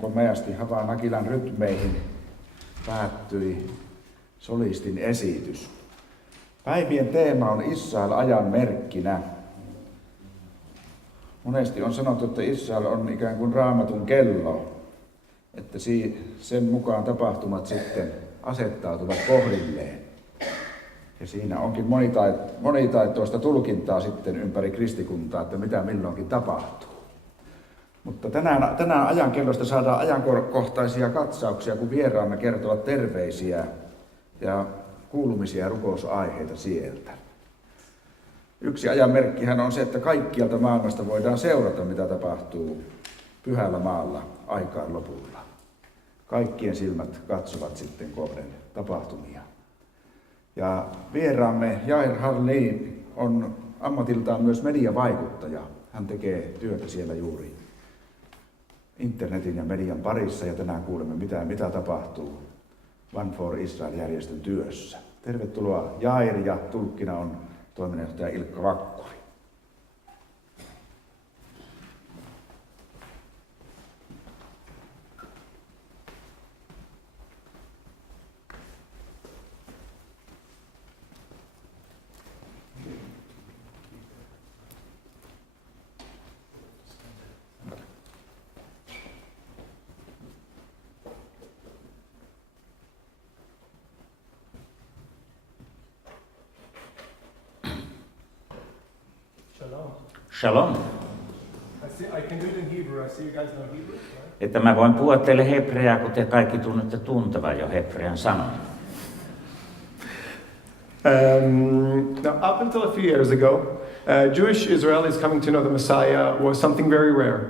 komeasti Havanakilan rytmeihin päättyi solistin esitys. Päivien teema on Israel ajan merkkinä. Monesti on sanottu, että Israel on ikään kuin raamatun kello, että sen mukaan tapahtumat sitten asettautuvat kohdilleen. Ja siinä onkin monitaitoista tulkintaa sitten ympäri kristikuntaa, että mitä milloinkin tapahtuu. Mutta tänään ajankellosta saadaan ajankohtaisia katsauksia, kun vieraamme kertovat terveisiä ja kuulumisia rukousaiheita sieltä. Yksi ajanmerkkihän on se, että kaikkialta maailmasta voidaan seurata, mitä tapahtuu Pyhällä maalla aikaan lopulla. Kaikkien silmät katsovat sitten kohden tapahtumia. Ja vieraamme Jair Harli on ammatiltaan myös mediavaikuttaja. Hän tekee työtä siellä juuri internetin ja median parissa ja tänään kuulemme, mitä tapahtuu One for Israel-järjestön työssä. Tervetuloa Jair ja tulkkina on toiminnanjohtaja Ilkka Vakkuri. Shalom. I can do it in Hebrew. I see you guys know Hebrew, right? Että mä voin puhua teille hebreaa, kun te kaikki tunnette tuntevan jo hebrean sanon. Now, up until a few years ago, Jewish Israelis coming to know the Messiah was something very rare.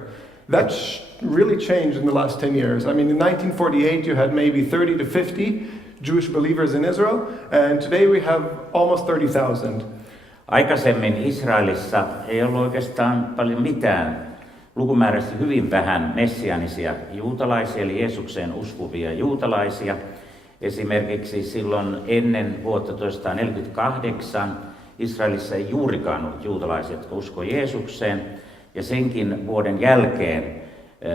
That really changed in the last 10 years. I mean, in 1948, you had maybe 30 to 50 Jewish believers in Israel, and today we have almost 30,000. Aikaisemmin Israelissa ei ollut oikeastaan paljon mitään, lukumääräisesti hyvin vähän messianisia juutalaisia, eli Jeesukseen uskovia juutalaisia. Esimerkiksi silloin ennen vuotta 1948 Israelissa ei juurikaan ollut juutalaisia, jotka uskoi Jeesukseen, ja senkin vuoden jälkeen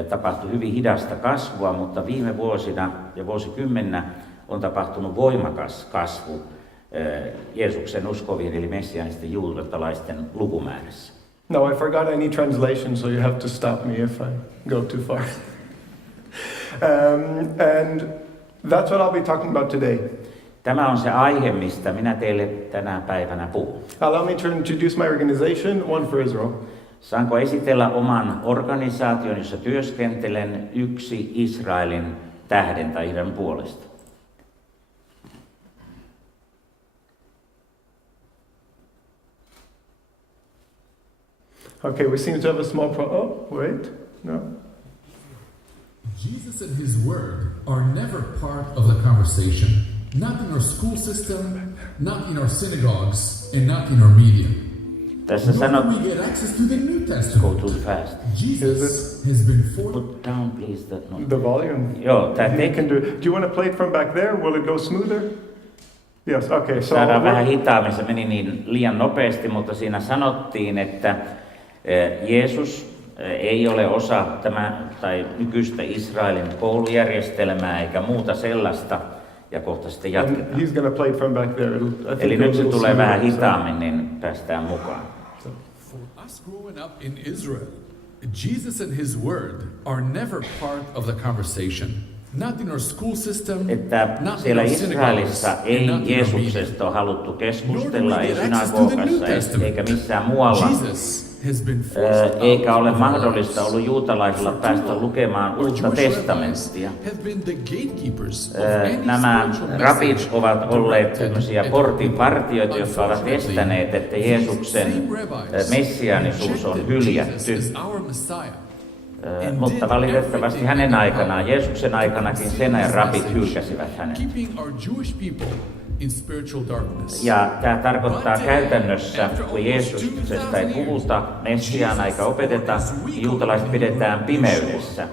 tapahtui hyvin hidasta kasvua, mutta viime vuosina ja vuosikymmenä on tapahtunut voimakas kasvu Jeesuksen uskovien eli messiaanisten juutalaisten lukumäärässä. No, I forgot I need translation, so you have to stop me if I go too far. And that's what I'll be talking about today. Tämä on se aihe, mistä minä teille tänä päivänä puhun. Allow me to introduce my organization, One for Israel. Saanko esitellä oman organisaation, jossa työskentelen yksi Israelin tähden tai Israelin puolesta? Okay, we seem to have a small no. Jesus and his word are never part of the conversation. Not in our school system, not in our synagogues, and not in our media. Tässä sanot, we get access to the New Testament. go too fast. Jesus has been Put down please that note. The volume. Joo, You can do you want to play it from back there? Will it go smoother? Yes, okay. So saadaan vähän hitaammin, se meni niin liian nopeasti, mutta siinä sanottiin, että Jeesus ei ole osa tai nykyistä Israelin koulujärjestelmää eikä muuta sellaista, ja kohta sitten jatketaan. He's going to play it from back there. Eli nyt se tulee vähän hitaammin, niin päästään mukaan. For us growing up in Israel, Jesus and his word are never part of the conversation. Not in our school system, Että siellä Israelissa ei Jeesuksesta ole haluttu keskustella, ei synagogassa eikä missään muualla. Eikä ole mahdollista ollut juutalaisilla päästä lukemaan Uutta testamenttia. Nämä rabit ovat olleet tämmöisiä portinvartijoita, jotka ovat estäneet, että Jeesuksen messiaanisuus on hyljätty. Mutta valitettavasti hänen aikanaan, Jeesuksen aikanakin sen ajan rabit hylkäsivät hänet. Ja tämä tarkoittaa käytännössä, kun Jeesuksesta ei puhuta, Messiaana eikä opeteta, niin juutalaiset pidetään pimeydessä.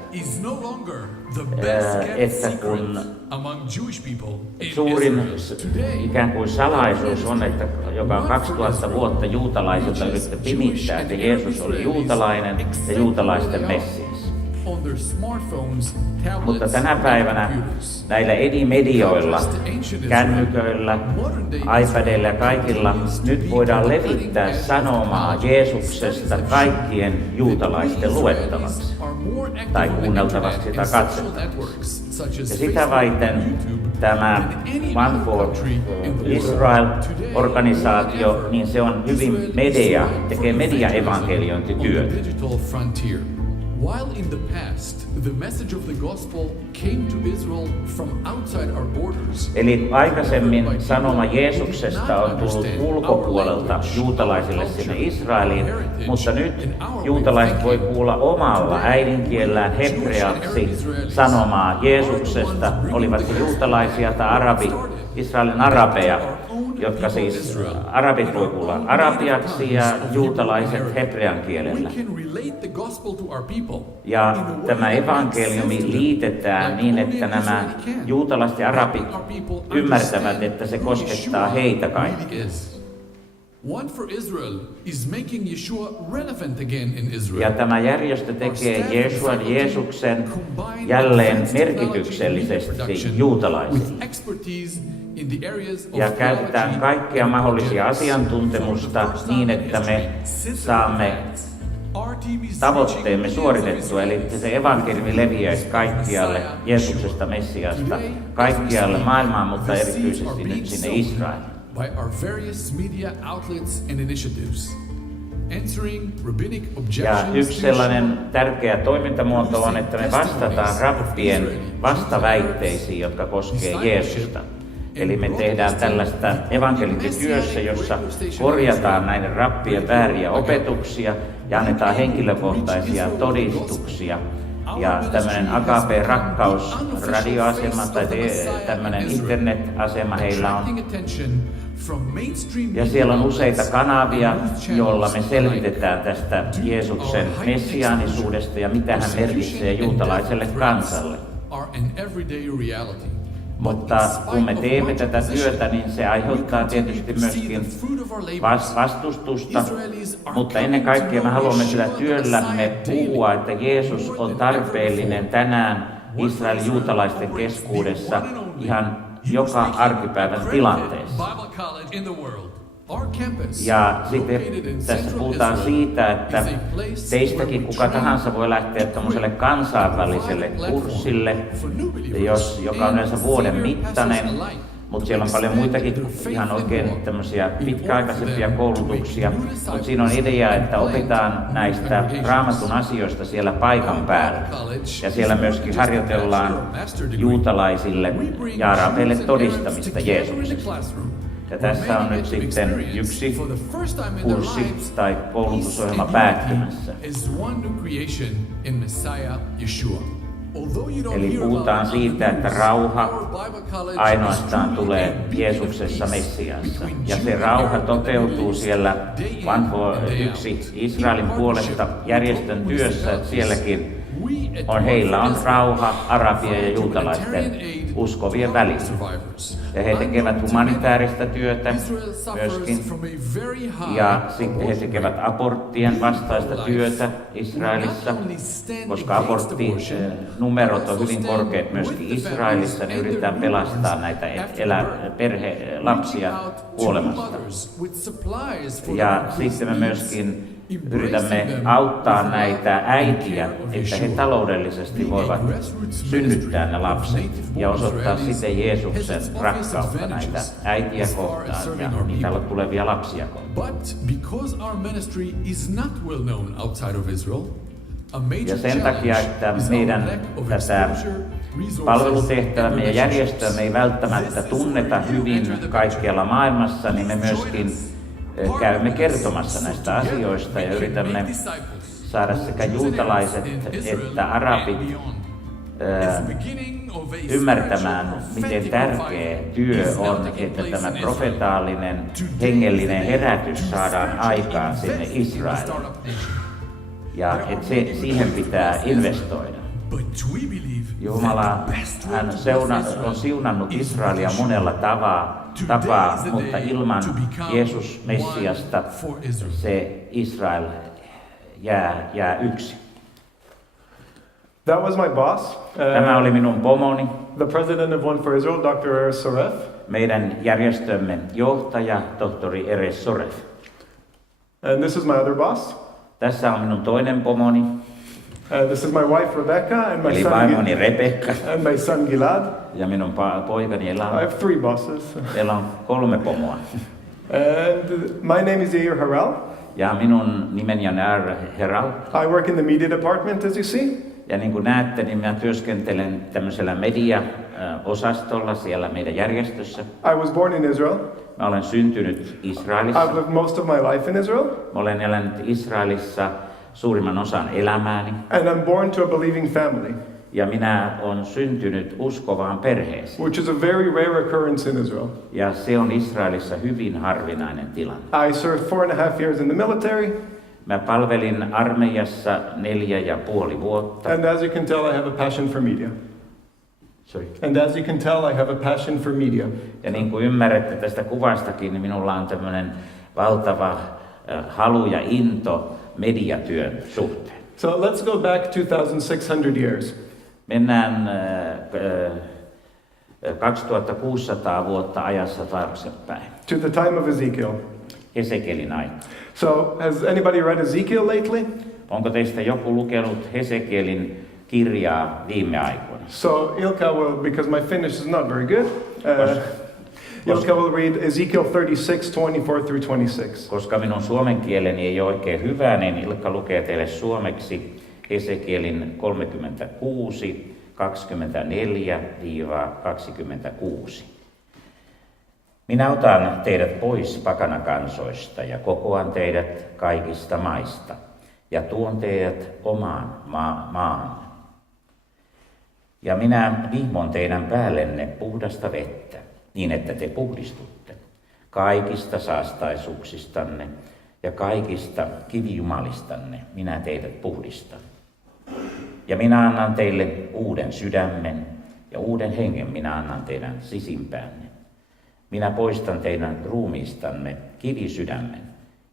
Että kun suurin ikään kuin salaisuus on, että joka on 2000 vuotta juutalaisilta yritetty pimittää, että Jeesus oli juutalainen ja juutalaisten Messias. on their smartphones, tablets, Mutta tänä päivänä and computers. näillä eri medioilla, kännyköillä, iPadeilla ja kaikilla nyt voidaan levittää sanomaa Jeesuksesta kaikkien juutalaisten luettavaksi tai kuunneltavaksi tai katsottavaksi. Ja sitä vaiten tämä One for Israel-organisaatio, niin se on hyvin tekee media-evankeliointityötä. While in the past, the message of the gospel came to Israel from outside our borders. Eli aikaisemmin sanoma Jeesuksesta on tullut ulkopuolelta juutalaisille sinne Israeliin, mutta nyt juutalaiset voi kuulla omalla äidinkielellään hebreaksi sanomaa Jeesuksesta, olivat he juutalaisia tai Israelin arabeja, jotka siis arabit voi kuulla arabiaksi ja juutalaiset hebrean kielellä. Ja tämä evankeliumi liitetään niin, että nämä juutalaiset ja arabit ymmärtävät, että se koskettaa heitä kaikkia. One for Israel is making Yeshua relevant again in Israel. Ja tämä järjestö tekee Jeesuksen jälleen merkityksellisesti juutalaisille. Ja käytetään kaikkea mahdollisia asiantuntemusta niin, että me saamme tavoitteemme suoritettua, eli se evankeliumi leviäisi kaikkialle Jeesuksesta Messiasta, kaikkialle maailmaan, mutta erityisesti nyt sinne Israeliin. By our various media outlets and initiatives, answering rabbinic Ja objections. yksi sellainen tärkeä toimintamuoto on, että me vastataan rabbien vastaväitteisiin, jotka koskee Jeesusta. Eli me tehdään tällaista evankeliointityössä, jossa korjataan näiden rabbien vääriä opetuksia ja annetaan henkilökohtaisia todistuksia. Ja tämmöinen AKP-rakkausradioasema tai tämmöinen internetasema heillä on. Ja siellä on useita kanavia, joilla me selvitetään tästä Jeesuksen messiaanisuudesta ja mitä hän merkitsee juutalaiselle kansalle. Mutta kun me teemme tätä työtä, niin se aiheuttaa tietysti myöskin vastustusta, mutta ennen kaikkea me haluamme sillä työllämme puhua, että Jeesus on tarpeellinen tänään Israelin juutalaisten keskuudessa ihan joka arkipäivän tilanteessa. Ja sitten tässä puhutaan siitä, että teistäkin kuka tahansa voi lähteä tämmöiselle kansainväliselle kurssille, joka on yleensä vuoden mittainen, mutta siellä on paljon muitakin ihan oikein tämmöisiä pitkäaikaisempia koulutuksia. Mutta siinä on idea, että opitaan näistä Raamatun asioista siellä paikan päällä. Ja siellä myöskin harjoitellaan juutalaisille ja arabeille todistamista Jeesuksesta. Ja tässä on nyt sitten yksi kurssi tai koulutusohjelma päättymässä. Eli puhutaan siitä, että rauha ainoastaan tulee Jeesuksessa Messiassa. Ja se rauha toteutuu siellä yksi Israelin puolesta järjestön työssä, että sielläkin heillä on rauha arabien ja juutalaisten uskovien välillä. Ja he tekevät humanitaarista työtä myöskin. Ja sitten he tekevät aborttien vastaista työtä Israelissa, koska aborttinumerot on hyvin korkeat myöskin Israelissa, niin yritetään pelastaa näitä lapsia kuolemasta. Ja sitten me myöskin yritämme auttaa näitä äitiä, että he taloudellisesti voivat synnyttää ne lapset ja osoittaa siten Jeesuksen rakkautta näitä äitiä kohtaan ja niitä tulevia lapsia kohtaan. Ja sen takia, että meidän tätä palvelutehtävämme ja järjestöämme ei välttämättä tunneta hyvin kaikkialla maailmassa, niin me myöskin käymme kertomassa näistä asioista ja yritämme saada sekä juutalaiset että arabit ymmärtämään, miten tärkeä työ on, että tämä profetaalinen, hengellinen herätys saadaan aikaan sinne Israeliin. Ja että siihen pitää investoida. Jumala hän on siunannut Israelia monella tapaa, mutta ilman Jeesus Messiasta se Israel jää yksin. That was my boss, Tämä oli minun pomoni, the president of One for Israel, Dr. Eres Soref. meidän järjestömme johtaja, tohtori Eres Soref. And this is my other boss. Tässä on minun toinen pomoni, This is my wife Rebecca and my eli son, vaimoni Rebekka and my son Gilad. ja minun poikani I Elan. have 3 bosses. Meillä on 3 pomoa. And my name is Yair Harel. Ja minun nimeni on Heral. I work in the media department, as you see. Ja niin kuin näette, niin minä työskentelen tämmöisellä media-osastolla siellä meidän järjestössä. I was born in Israel. Mä olen syntynyt Israelissa. I've lived most of my life in Israel. Mä olen elänyt Israelissa suurimman osan elämääni. And I'm born to a believing family, Ja minä olen syntynyt uskovaan perheeseen. which is a very rare occurrence in Israel. Ja se on Israelissa hyvin harvinainen tilanne. I served 4.5 years in the military, Mä palvelin armeijassa 4,5 vuotta. and as you can tell, I have a passion for media. Sorry. And as you can tell, I have a passion for media. Ja niin kuin ymmärrätte tästä kuvastakin, niin minulla on tämmöinen valtava halu ja into mediatyön suhteen. So let's go back 2,600 years. Mennään 2600 vuotta ajassa taaksepäin. To the time of Ezekiel. Hesekielin aika. So, has anybody read Ezekiel lately? Onko teistä joku lukenut Hesekielin kirjaa viime aikoina? So, Ilka will, because my Finnish is not very good, Ilka will read Ezekiel 36, 24 through 26. Koska minun suomen kieleni ei ole oikein hyvä, niin Ilkka lukee teille suomeksi Hesekielin 36, 24-26. Minä otan teidät pois pakanakansoista ja kokoan teidät kaikista maista ja tuon teidät omaan maahan. Ja minä vihmon teidän päällenne puhdasta vettä, niin että te puhdistutte kaikista saastaisuuksistanne ja kaikista kivijumalistanne minä teidät puhdistan. Ja minä annan teille uuden sydämen ja uuden hengen minä annan teidän sisimpäänne. Minä poistan teidän ruumiistanne kivisydämen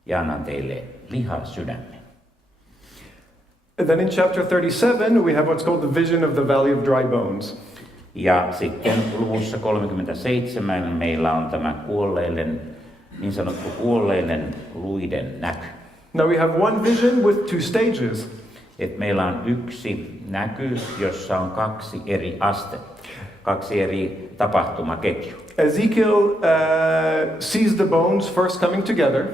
ja annan teille lihasydämen. And then in chapter 37, we have what's called the vision of the valley of dry bones. Ja sitten luvussa 37 meillä on tämä kuolleiden, niin sanottu kuolleiden luiden näky. Now we have one vision with 2 stages. Et meillä on yksi näky, jossa on 2 eri astetta, 2 eri tapahtumaketjua. Ezekiel sees the bones first coming together,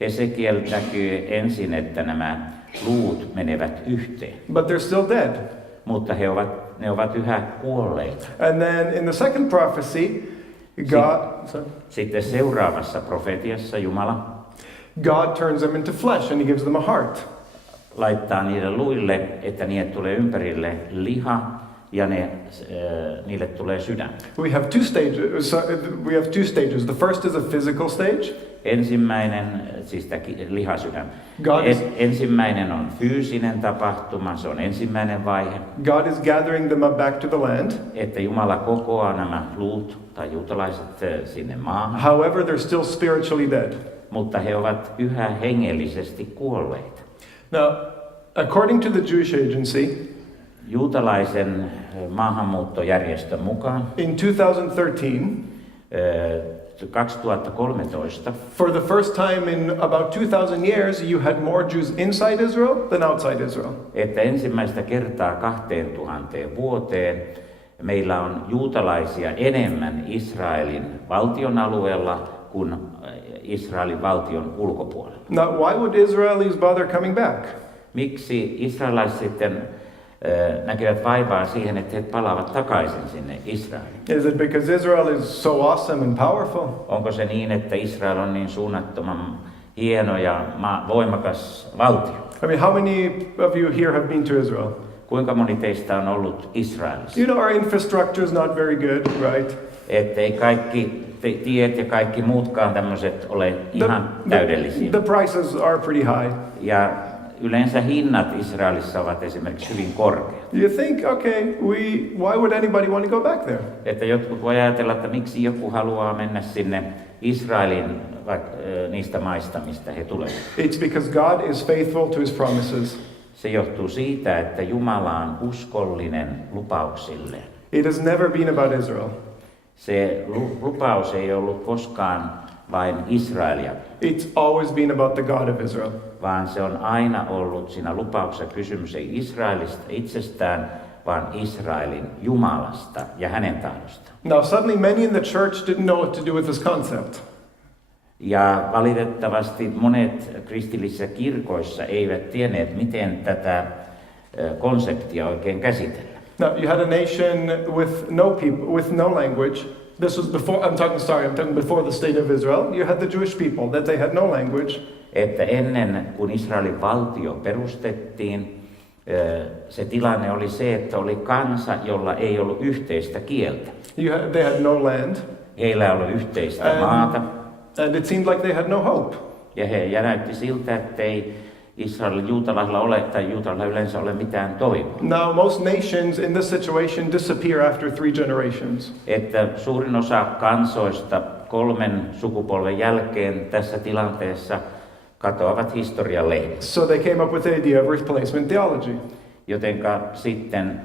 Hesekiel näkyy ensin, että nämä luut menevät yhteen, but they're still dead. mutta ne ovat yhä kuolleita. And then in the second prophecy, Sitten seuraavassa profetiassa God turns them into flesh and he gives them a heart. laittaa niille luille, että niille tulee ympärille liha ja niille tulee sydän. We have 2 stages. We have 2 stages. The first is a physical stage. Ensimmäinen, siis tämä lihasydän. Ensimmäinen on fyysinen tapahtuma, se on ensimmäinen vaihe. God is gathering them up back to the land. Että Jumala kokoaa nämä luut tai juutalaiset sinne maahan. However, they're still spiritually dead. Mutta he ovat yhä hengellisesti kuolleita. Now, according to the Jewish Agency, Juutalaisen maahanmuuttojärjestön mukaan in 2013 for the first time in about 2,000 years, you had more Jews inside Israel than outside Israel. että ensimmäistä kertaa 2000 vuoteen meillä on juutalaisia enemmän Israelin valtion alueella kuin Israelin valtion ulkopuolella. Now, why would Israelis bother coming back? Miksi israelaiset sitten näkevät vaivaa siihen, että he palaavat takaisin sinne Israeliin? Is it because Israel is so awesome and powerful? Onko se niin, että Israel on niin suunnattoman hieno ja voimakas valtio? I mean, how many of you here have been to Israel? Kuinka moni teistä on ollut Israelissa? You know, our infrastructure is not very good, right? Ettei kaikki tiet ja kaikki muutkaan tämmöiset ole ihan täydellisiä. The prices are pretty high. Ja yleensä hinnat Israelissa ovat esimerkiksi hyvin korkeat. You think, okay, why would anybody want to go back there? Että jotkut voi ajatella, että miksi joku haluaa mennä sinne Israelin niistä maista, mistä he tulevat. It's because God is faithful to his promises. Se johtuu siitä, että Jumala on uskollinen lupauksilleen. It has never been about Israel. Se lupaus ei ollut koskaan vain Israelia, It's always been about the God of Israel. vaan se on aina ollut siinä lupauksessa kysymys ei Israelista itsestään, vaan Israelin Jumalasta ja hänen tahdostaan. Now, suddenly many in the church didn't know what to do with this concept. Ja valitettavasti monet kristillisissä kirkoissa eivät tienneet, miten tätä konseptia oikein käsitellä. Now, you had a nation with no language. This was before, I'm talking before the state of Israel. You had the Jewish people, that they had no language. Että ennen kuin Israelin valtio perustettiin, se tilanne oli se, että oli kansa, jolla ei ollut yhteistä kieltä. They had no land. Heillä ei ollut yhteistä maata. And it seemed like they had no hope. Ja näytti siltä, että ei Israelin juutalaisilla ole, tai juutalaisilla yleensä ole mitään toivoa. Now, most nations in this situation disappear after 3 generations. Että suurin osa kansoista 3 sukupolven jälkeen tässä tilanteessa katoavat historian lehdessä. So they came up with the idea of replacement theology. Jotenka sitten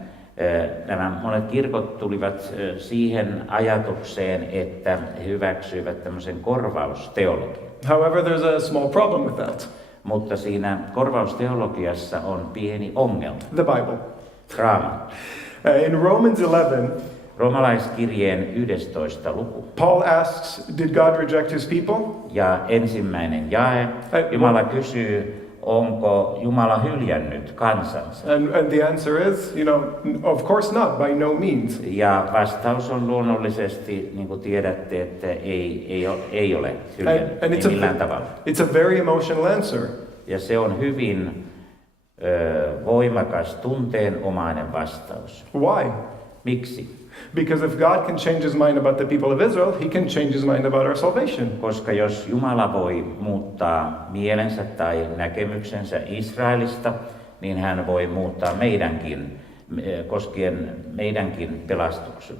nämä monet kirkot tulivat siihen ajatukseen, että he hyväksyivät tämmöisen korvausteologian. However, there's a small problem with that. Mutta siinä korvausteologiassa on pieni ongelma. The Bible. Raamattu. In Romans 11, Roomalaiskirjeen 11. luku. Paul asks, did God reject his people? Ja ensimmäinen jae. Jumala kysyy, onko Jumala hyljännyt kansansa? And the answer is, of course not, by no means. Ja vastaus on luonnollisesti, niin kuin tiedätte, että ei ole hyljännyt millään tavalla. It's a very emotional answer. Ja se on hyvin voimakas, tunteenomainen vastaus. Why? Miksi? Because if God can change his mind about the people of Israel, he can change his mind about our salvation. Koska jos Jumala voi muuttaa mielensä tai näkemyksensä Israelista, niin hän voi muuttaa meidänkin, koskien meidänkin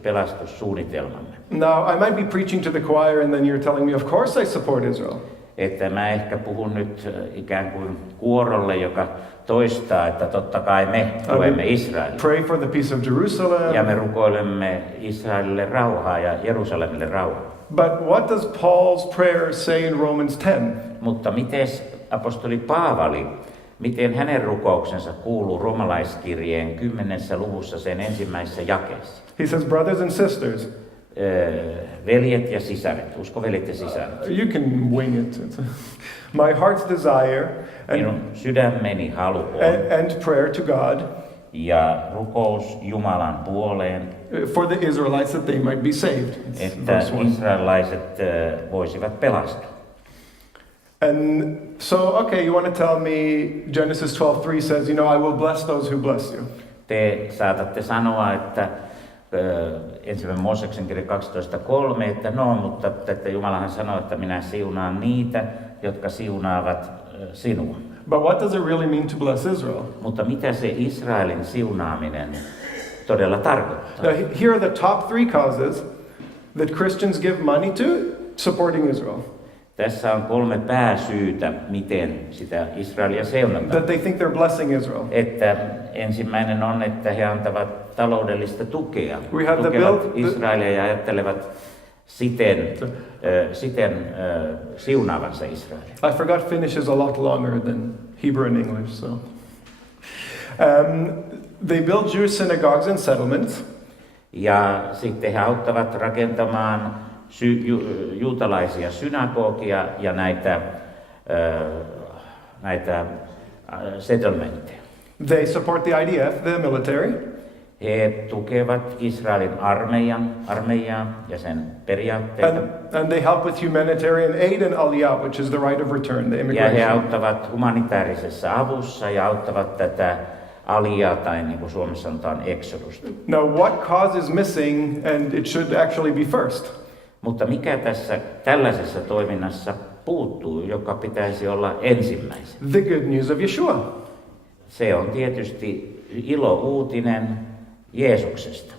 pelastussuunnitelmamme. Now, I might be preaching to the choir and then you're telling me, of course I support Israel. Että mä ehkä puhun nyt ikään kuin kuorolle, joka toistaa, että totta kai me tuemme Israelia. Pray for the peace of Jerusalem. Ja me rukoilemme Israelille rauhaa ja Jerusalemille rauhaa. But what does Paul's prayer say in Romans 10? Mutta miten apostoli Paavali, miten hänen rukouksensa kuuluu Roomalaiskirjeen 10. luvussa sen ensimmäisessä jakeessa? He says, brothers and sisters. Veljet ja sisaret, uskoveljet ja sisaret. You can wing it. My heart's desire Minun sydämeni halu on and prayer to God ja rukous Jumalan puoleen, for the Israelites that they might be saved. että israelilaiset voisivat pelastua. And so, okay, you want to tell me Genesis 12:3 says, I will bless those who bless you. Te saatatte sanoa, että ensimmäinen Mooseksen kirja 12.3, että mutta että Jumalahan sanoo, että minä siunaan niitä, jotka siunaavat sinua. But what does it really mean to bless Israel? Mutta mitä se Israelin siunaaminen todella tarkoittaa? Now, here are the top 3 causes that Christians give money to supporting Israel. Tässä on 3 pääsyytä, miten sitä Israelia seunataan. That they think they're blessing Israel. Että ensimmäinen on, että he antavat taloudellista tukea, tukevat Israelia ja ajattelevat siten siunaavansa Israelia. I forgot Finnish is a lot longer than Hebrew and English, so. They build Jewish synagogues and settlements. Ja sitten he auttavat rakentamaan juutalaisia synagogia ja näitä settlementteja. They support the IDF, the military. He tukevat Israelin armeijaa ja sen periaatteita. And they help with humanitarian aid and aliyah, which is the right of return, the immigration. Ja he auttavat humanitaarisessa avussa ja auttavat tätä aliyah tai niin kuin Suomessa sanotaan exodusta. Now, what cause is missing, and it should actually be first? Mutta mikä tässä tällaisessa toiminnassa puuttuu, joka pitäisi olla ensimmäisenä? The good news of Yeshua. Se on tietysti ilouutinen Jeesuksesta.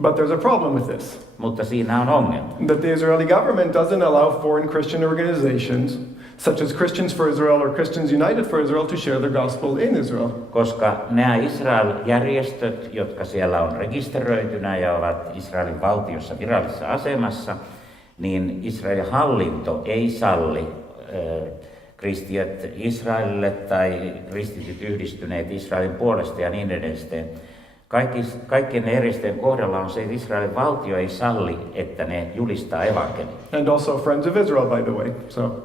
But there's a problem with this. Mutta siinä on ongelma. That the Israeli government doesn't allow foreign Christian organizations such as Christians for Israel or Christians United for Israel, to share the gospel in Israel. Koska nämä Israel-järjestöt, jotka siellä on rekisteröitynä ja ovat Israelin valtiossa virallisessa asemassa, niin Israelin hallinto ei salli kristittyt Israelille tai kristityt yhdistyneet Israelin puolesta ja niin edelleen. Kaikkien järjestöjen kohdalla on se, että Israelin valtio ei salli, että ne julistaa evankeliumia. And also Friends of Israel, by the way.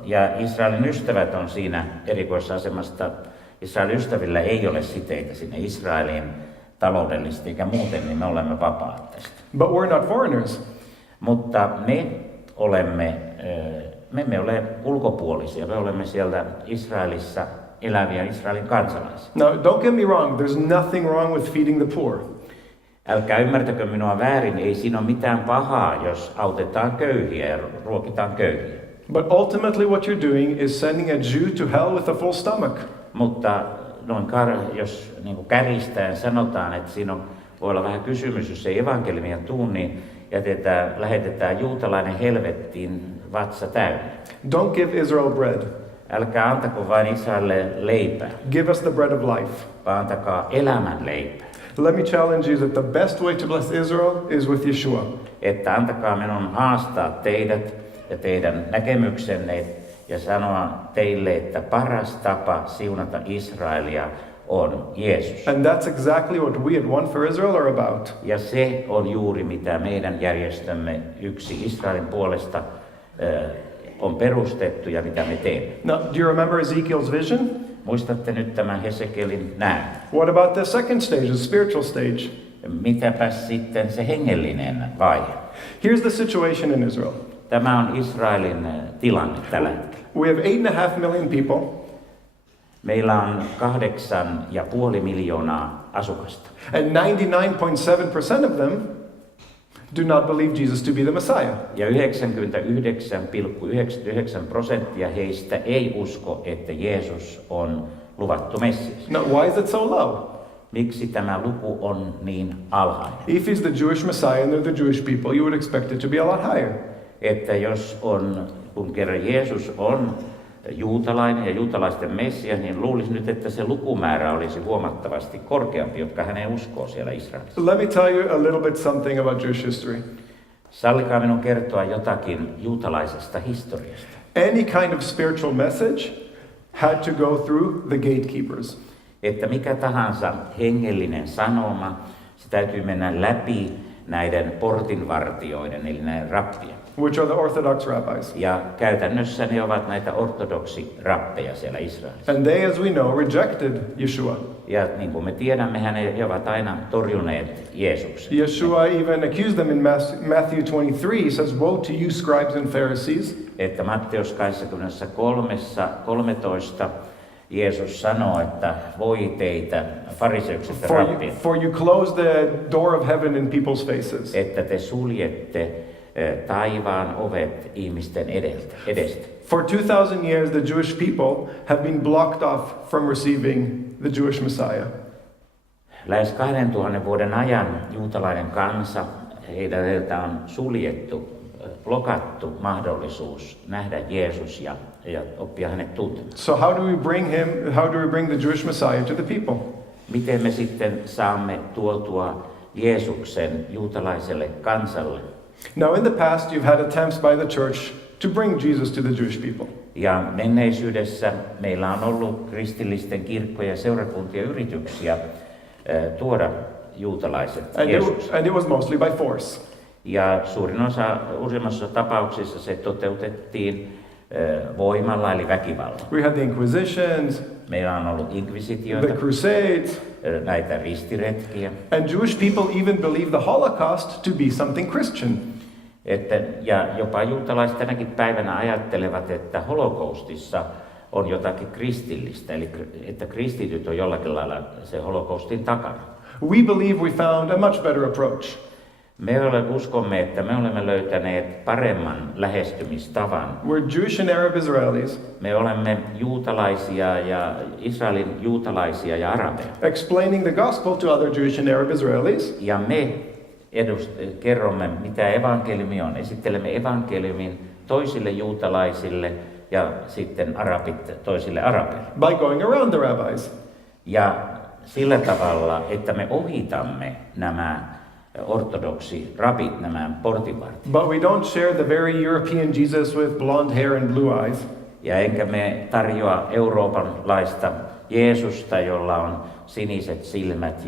Ja Israelin ystävät on siinä erikoisasemasta. Israelin ystävillä ei ole siteitä sinne Israeliin taloudellisesti eikä muuten, niin me olemme vapaat tästä. But we're not foreigners. Mutta me emme ole ulkopuolisia, me olemme sieltä Israelissa eläviä Israelin kansalaisia. Now, don't get me wrong, there's nothing wrong with feeding the poor. Älkää ymmärtäkö minua väärin, ei siinä ole mitään pahaa, jos autetaan köyhiä ja ruokitaan köyhiä. But ultimately what you're doing is sending a Jew to hell with a full stomach. Mutta jos niin kuin kärjistäen sanotaan, että siinä voi olla vähän kysymys, jos ei evankeliumia tule, niin lähetetään juutalainen helvettiin vatsa täynnä. Don't give Israel bread. Älkää antako vain Israelille leipää, Give us the bread of life. vaan antakaa elämän leipää. Let me challenge you that the best way to bless Israel is with Yeshua. Että antakaa minun haastaa teidät ja teidän näkemyksenne ja sanoa teille, että paras tapa siunata Israelia on Jeesus. And that's exactly what we at One for Israel are about. Ja se on juuri mitä meidän järjestömme yksi Israelin puolesta on perustettu ja mitä me teemme. Now, do you remember Ezekiel's vision? Muistatte nyt tämän Hesekielin näyn. What about the second stage, the spiritual stage? Mitäpäs sitten se hengellinen vaihe? Here's the situation in Israel. Tämä on Israelin tilanne tällä hetkellä. We have 8.5 million people. Meillä on 8,5 miljoonaa asukasta. And 99.7% of them do not believe Jesus to be the Messiah. Ja 99,99% heistä ei usko, että Jeesus on luvattu Messias. Now, why is it so low? Miksi tämä luku on niin alhainen? If he's the Jewish Messiah and they're the Jewish people, you would expect it to be a lot higher. Että kun kerran Jeesus on juutalainen ja juutalaisten Messias, niin luulisi nyt, että se lukumäärä olisi huomattavasti korkeampi, jotka hänen uskoo siellä Israelissa. Let me tell you a little bit something about Jewish history. Sallikaa minun kertoa jotakin juutalaisesta historiasta. Any kind of spiritual message had to go through the gatekeepers. Että mikä tahansa hengellinen sanoma, se täytyy mennä läpi näiden portinvartijoiden, eli näiden rappien. Which are the Orthodox rabbis. Ja käytännössä ne ovat näitä ortodoksirappeja siellä Israelissa. And they, as we know, rejected Yeshua. Ja niin kuin me tiedämme, he ovat aina torjuneet Jeesuksen. Yeshua even accused them in Matthew 23. He says, "Woe to you, scribes and Pharisees." Että Matteus 23:13 Jeesus sanoo, että voi teitä, fariseukset ja rappit, For you close the door of heaven in people's faces. että te suljette taivaan ovet ihmisten edestä. For 2,000 years, the Jewish people have been blocked off from receiving the Jewish Messiah. Lähes 2000 vuoden ajan juutalainen kansa, heiltä on suljettu, blokattu mahdollisuus nähdä Jeesus ja oppia hänet tuntemaan. So how do we bring the Jewish Messiah to the people? Miten me sitten saamme tuotua Jeesuksen juutalaiselle kansalle? Now, in the past, you've had attempts by the church to bring Jesus to the Jewish people. Ja menneisyydessä meillä on ollut kristillisten kirkkojen ja seurakuntien yrityksiä tuoda juutalaiset Jeesukseen. And it was mostly by force. Ja suurimmassa tapauksissa se toteutettiin voimalla eli väkivallalla. We had the Inquisitions, Meillä on ollut inkvisitioita, the Crusades, näitä ristiretkiä. and Jewish people even believed the Holocaust to be something Christian. Ja jopa juutalaiset tänäkin päivänä ajattelevat, että holokaustissa on jotakin kristillistä, eli että kristityt on jollakin lailla se holokaustin takana. We believe we found a much better approach. Me uskomme, että me olemme löytäneet paremman lähestymistavan. We're Jewish and Arab Israelis, Me olemme juutalaisia ja Israelin juutalaisia ja arabeja. explaining the gospel to other Jewish and Arab Israelis, Ja me kerromme, mitä evankeliumi on. Esittelemme evankeliumin toisille juutalaisille ja sitten arabit toisille arabeille. by going around the rabbis. Ja sillä tavalla, että me ohitamme nämä ortodoksi rabit, nämä portinvartijat. But we don't share the very European Jesus with blonde hair and blue eyes. Ja enkä me tarjoa eurooppalaista Jeesusta, jolla on siniset silmät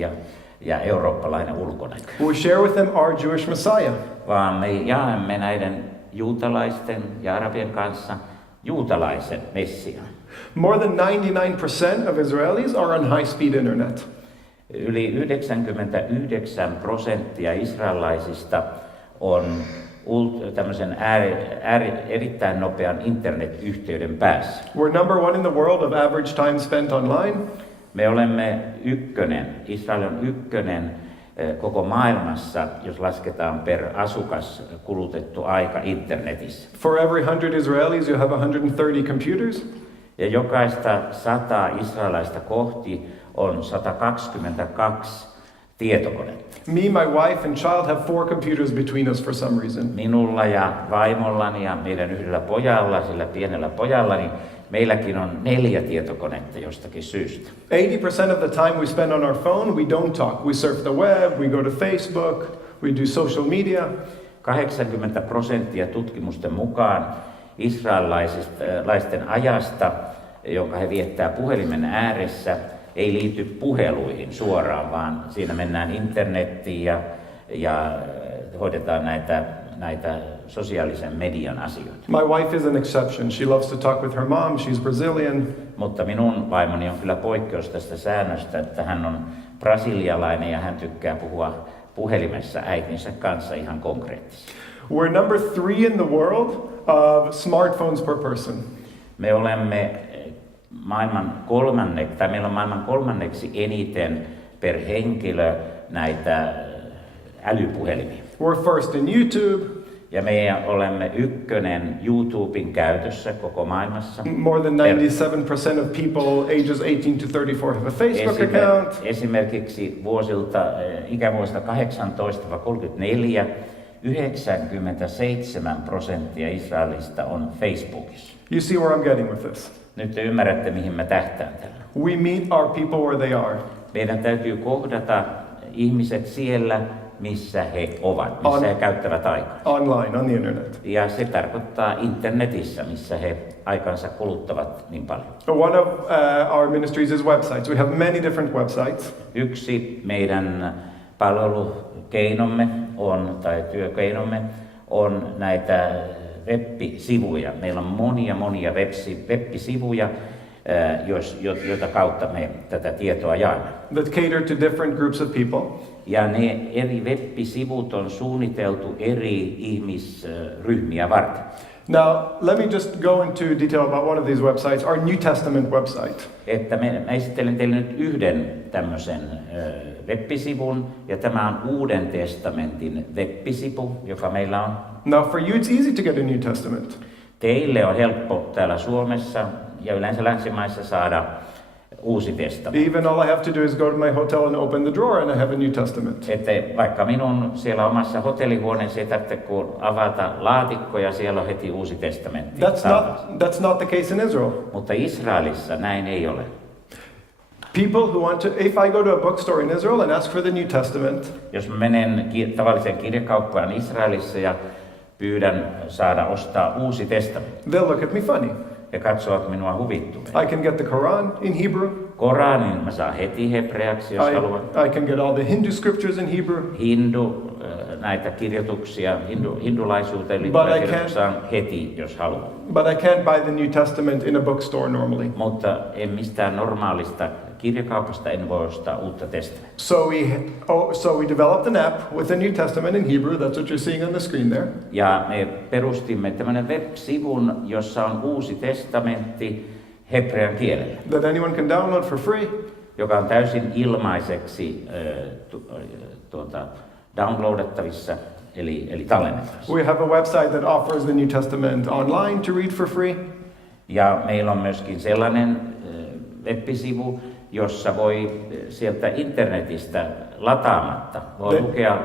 ja eurooppalainen ulkonäkö. We share with them our Jewish Messiah. Vaan me jaamme näiden juutalaisten ja arabien kanssa juutalaisen Messiaan. More than 99% of Israelis are on high-speed internet. Yli 99% israelaisista on tämmöisen erittäin nopean internetyhteyden päässä. We're number one in the world of average time spent online. Me olemme ykkönen, Israel on ykkönen koko maailmassa, jos lasketaan per asukas kulutettu aika internetissä. For every 100 Israelis, you have 130 computers. Ja jokaista 100 israelaista kohti on 122 tietokonetta. Me, my wife, and child have 4 computers between us for some reason. Minulla ja vaimollani ja meidän yhdellä pojalla, sillä pienellä pojallani, meilläkin on 4 tietokonetta jostakin syystä. 80% of the time we spend on our phone, we don't talk. We surf the web, we go to Facebook, we do social media. 80% tutkimusten mukaan israelaisten ajasta, jonka he viettää puhelimen ääressä, ei liity puheluihin suoraan, vaan siinä mennään internettiin ja hoidetaan näitä sosiaalisen median asioita. My wife is an exception. She loves to talk with her mom. She's Brazilian. Mutta minun vaimoni on kyllä poikkeus tästä säännöstä, että hän on brasilialainen ja hän tykkää puhua puhelimessa äitinsä kanssa ihan konkreettisesti. We're number 3 in the world of smartphones per person. Me olemme meillä on maailman kolmanneksi eniten per henkilö näitä älypuhelimia. We're first in YouTube. Ja me olemme ykkönen YouTuben käytössä koko maailmassa. More than 97% of people ages 18 to 34 have a Facebook account. Esimerkiksi ikävuosista 18-34 97% Israelista on Facebookissa. You see where I'm getting with this. Nyt te ymmärrätte, mihin mä tähtään tällä. We meet our people where they are. Meidän täytyy kohdata ihmiset siellä, missä he ovat, missä he käyttävät aikaa. Online, on the internet. Ja se tarkoittaa internetissä, missä he aikansa kuluttavat niin paljon. One of our ministries is websites. We have many different websites. Yksi meidän palvelukeinomme työkeinomme on näitä web-sivuja. Meillä on monia web-sivuja, joita kautta me tätä tietoa jaamme. That cater to different groups of people. Ja ne eri web-sivut on suunniteltu eri ihmisryhmiä varten. Now, let me just go into detail about one of these websites, our New Testament website. Että mä esittelen teille nyt yhden tämmöisen web-sivun, ja tämä on Uuden testamentin web-sivu, joka meillä on. Now, for you, it's easy to get a New Testament. Teille on helppo täällä Suomessa ja yleensä länsimaissa saada Uusi testamentti. Even all I have to do is go to my hotel and open the drawer and I have a New Testament. Että vaikka minun siellä omassa hotellihuoneessa ei tarvitse kuin avata laatikko ja siellä on heti Uusi testamentti. That's not the case in Israel. Mutta Israelissa näin ei ole. People who want to, if I go to a bookstore in Israel and ask for the New Testament, jos mä menen tavalliseen kirjakauppaan Israelissa ja pyydän saada ostaa Uusi testamentti, they'll look at me funny. ja katsovat minua huvittuneena. I can get the Quran in Hebrew. Koranin mä saan heti hebreaksi, jos haluan. I can get all the Hindu scriptures in Hebrew. Näitä kirjoituksia, hindulaisuuteen liittyviä kirjoituksia saan heti, jos haluan. But I can't buy the New Testament in a bookstore normally. Mutta en mistään normaalista kirjakaupasta en voi ostaa Uutta testamenttia. So we developed an app with the New Testament in Hebrew. That's what you're seeing on the screen there. Ja me perustimme tämmöinen web-sivun, jossa on Uusi testamentti hebrean kielellä. That anyone can download for free. Joka on täysin ilmaiseksi downloadattavissa, eli tallennettavissa. We have a website that offers the New Testament online to read for free. Ja meillä on myöskin sellainen web-sivu, jossa voi sieltä internetistä lataamatta voi lukea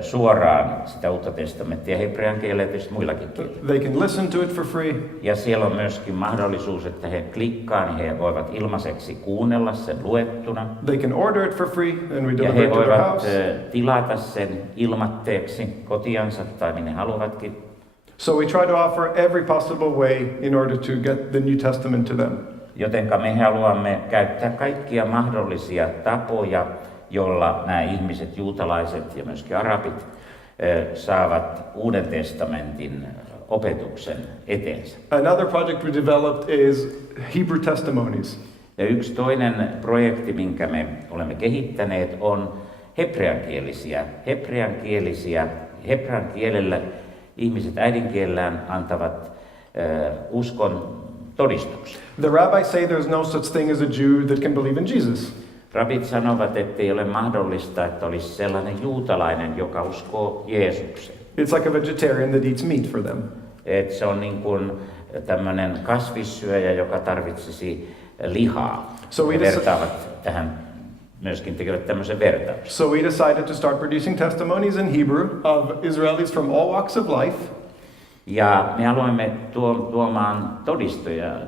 suoraan sitä Uutta testamenttia hebrean kielellä ja tietysti muillakin kielillä. They can listen to it for free. Ja siellä on myöskin mahdollisuus, että he klikkaa, niin he voivat ilmaiseksi kuunnella sen luettuna. They can order it for free and we Ja deliver he it to their voivat house. tilata sen ilmatteeksi kotiansa tai minne haluavatkin. So we try to offer every possible way in order to get the New Testament to them. Jotenka me haluamme käyttää kaikkia mahdollisia tapoja, jolla nämä ihmiset, juutalaiset ja myöskin arabit, saavat Uuden testamentin opetuksen eteensä. Another project we developed is Hebrew testimonies. Ja yksi toinen projekti, minkä me olemme kehittäneet, on hebrean kielellä ihmiset äidinkielellään antavat uskon todistuksia. The rabbis say there's no such thing as a Jew that can believe in Jesus. Rabit sanovat, että ei ole mahdollista, että olisi sellainen juutalainen, joka uskoo Jeesukseen. It's like a vegetarian that eats meat for them. Että se on niin kuin tämmöinen kasvissyöjä, joka tarvitsisi lihaa. So we He vertaavat tähän, myöskin tekevät tämmöisen vertauksen. So we decided to start producing testimonies in Hebrew of Israelis from all walks of life. Ja me aloimme tuomaan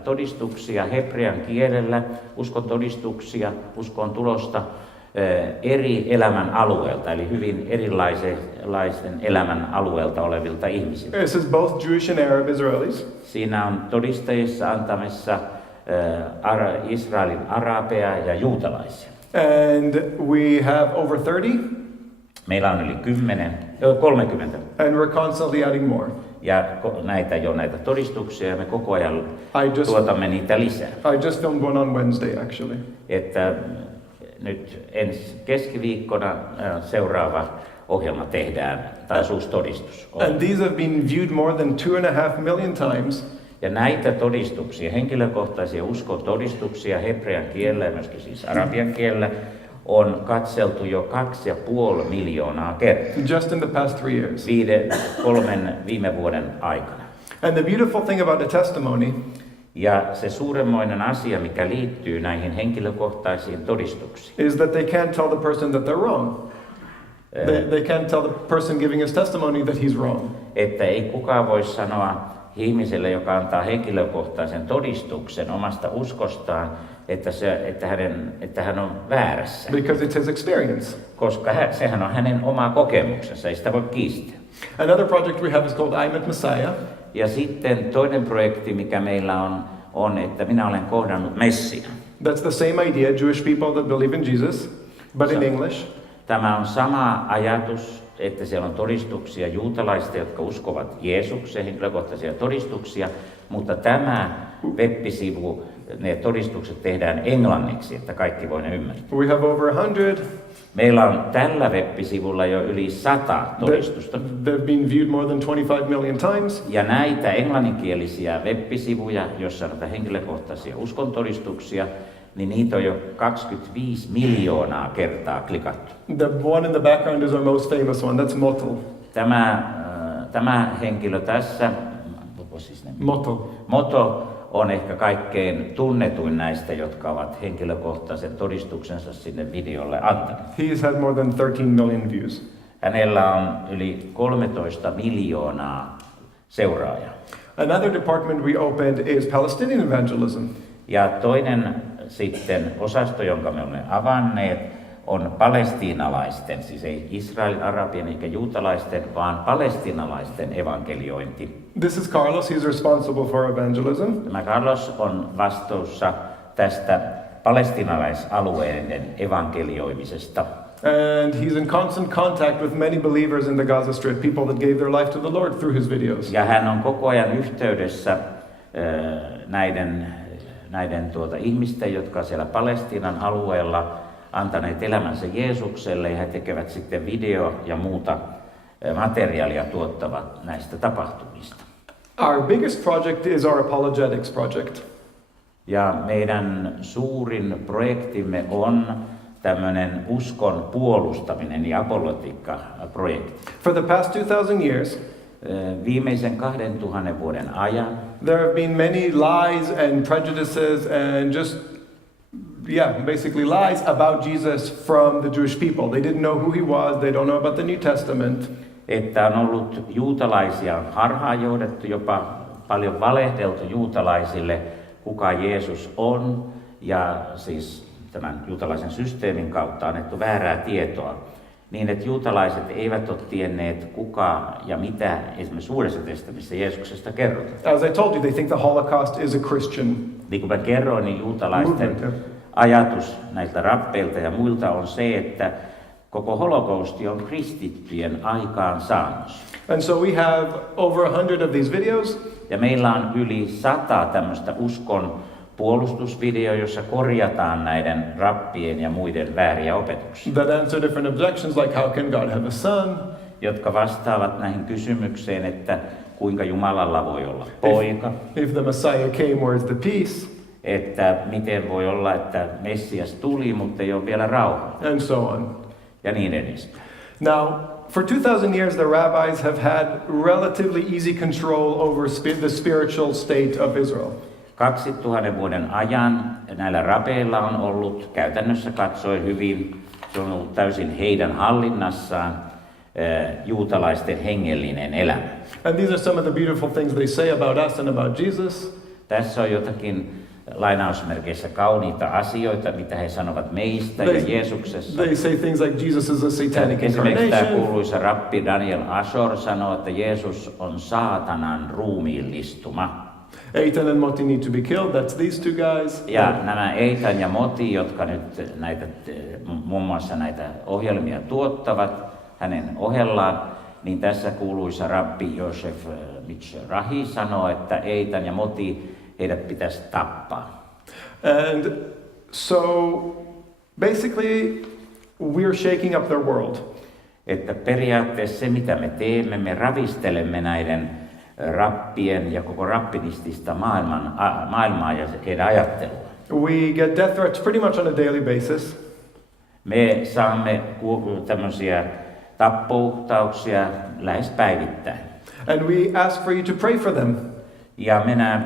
todistuksia hebrean kielellä, uskon todistuksia, uskon tulosta eri elämän alueelta, eli hyvin erilaisen elämän alueelta olevilta ihmisiltä. This is both Jewish and Arab Israelis. Siinä on todistajissa antamissa Israelin arabeja ja juutalaisia. And we have over 30, Meillä on yli 30. and we're constantly adding more. Ja näitä todistuksia ja me koko ajan I tuotamme niitä lisää. just filmed one on Wednesday actually. Että nyt ensi keskiviikkona seuraava ohjelma tehdään, taas uusi todistus. And these have been viewed more than 2.5 million times. Ja näitä todistuksia, henkilökohtaisia uskon todistuksia hebrean kielellä ja myöskin siis arabian kielellä, on katseltu jo 2,5 miljoonaa kertaa. Just in the past 3 years. 3 viime vuoden aikana. And the beautiful thing about a testimony Ja se suuremmoinen asia, mikä liittyy näihin henkilökohtaisiin todistuksiin, is that they can't tell the person that they're wrong. They can't tell the person giving his testimony that he's wrong. että ei kukaan voi sanoa ihmiselle, joka antaa henkilökohtaisen todistuksen omasta uskostaan, että hän on väärässä, Because it's his experience. koska sehän on hänen oma kokemuksensa, ei sitä voi kiistää. Another project we have is called I Met Messiah. Ja sitten toinen projekti, mikä meillä on, että minä olen kohdannut Messian. That's the same idea, Jewish people that believe in Jesus, but in So- English. Tämä on sama ajatus, että siellä on todistuksia juutalaisista, jotka uskovat Jeesukseen, henkilökohtaisia todistuksia, mutta tämä web-sivu, ne todistukset tehdään englanniksi, että kaikki voi ne ymmärtää. We have over 100. Meillä on tällä web-sivulla jo yli 100 todistusta. They've been viewed more than 25 million times. Ja näitä englanninkielisiä web-sivuja, joissa on henkilökohtaisia uskontodistuksia, niin niitä on jo 25 miljoonaa kertaa klikattu. The one in the background is our most famous one. That's Motel. Tämä henkilö tässä, siis Moto, on ehkä kaikkein tunnetuin näistä, jotka ovat henkilökohtaisen todistuksensa sinne videolle antaneet. He's had more than 13 million views. Hänellä on yli 13 miljoonaa seuraajaa. Another department we opened is Palestinian evangelism. Ja toinen sitten osasto, jonka me olemme avanneet, on palestiinalaisten, siis ei Israelin, arabien eikä juutalaisten, vaan palestiinalaisten evankeliointi. This is Carlos. He's responsible for evangelism. Tämä Carlos on vastuussa tästä palestiinalaisalueiden evankelioimisesta. And he's in constant contact with many believers in the Gaza Strip, people that gave their life to the Lord through his videos. Ja hän on koko ajan yhteydessä näiden ihmisten, jotka siellä Palestiinan alueella antaneet elämänsä Jeesukselle, ja he tekevät sitten video ja muuta materiaalia tuottavat näistä tapahtumista. Our biggest project is our apologetics project. Ja meidän suurin projektimme on tämmöinen uskon puolustaminen ja apologetiikka-projekti. For the past 2,000 years, Viimeisen 2000 vuoden ajan there have been many lies and prejudices and just basically lies about Jesus from the Jewish people. They didn't know who he was, they don't know about the New Testament. Että on ollut juutalaisia harhaan johdettu, jopa paljon valehdeltu juutalaisille, kuka Jeesus on, ja siis tämän juutalaisen systeemin kautta annettu väärää tietoa, niin että juutalaiset eivät ole tienneet kuka ja mitä esimerkiksi Uudessa testamentissa Jeesuksesta kerrotaan. As I told you, they think the Holocaust is a Christian Niin kuin mä kerroin, niin juutalaisten movement. ajatus näiltä rappeilta ja muilta on se, että koko holokausti on kristittyjen aikaansaannos. And so we have over 100 of these videos. Ja meillä on yli 100 tämmöistä uskon puolustusvideo, jossa korjataan näiden rappien ja muiden vääriä opetuksia. That answer different objections like how can God have a son? Jotka vastaavat näihin kysymykseen, että kuinka Jumalalla voi olla poika. If the Messiah came, where's the peace? Että miten voi olla, että Messias tuli, mutta ei ole vielä rauha. And so on. Ja niin edespäin. Now, for 2000 years, the rabbis have had relatively easy control over the spiritual state of Israel. 2000 vuoden ajan näillä rabeilla on ollut käytännössä katsoen hyvin, se on ollut täysin heidän hallinnassaan juutalaisten hengellinen elämä. And these are some of the beautiful things they say about us and about Jesus. Tässä on jotakin lainausmerkeissä kauniita asioita, mitä he sanovat meistä ja Jeesuksessa. They say things like Jesus is a satanic Esimerkiksi tämä incarnation. kuuluisa rappi Daniel Ashor sanoo, että Jeesus on saatanan ruumiillistuma. Eitan and Moti need to be killed. That's these two guys. Ja nämä Eitan ja Moti, jotka nyt näitä, muun muassa näitä ohjelmia tuottavat hänen ohellaan, niin tässä kuuluisa rabbi Joseph Mitzrahi sanoo, että Eitan ja Moti, heidät pitäisi tappaa. And so basically we're shaking up their world. Että periaatteessa se, mitä me teemme, me ravistelemme näiden rappien ja koko rappinistista maailmaa ja heidän ajattelua. We get death threats pretty much on a daily basis. Me saamme tämmöisiä tappouhtauksia lähes päivittäin. And we ask for you to pray for them. Ja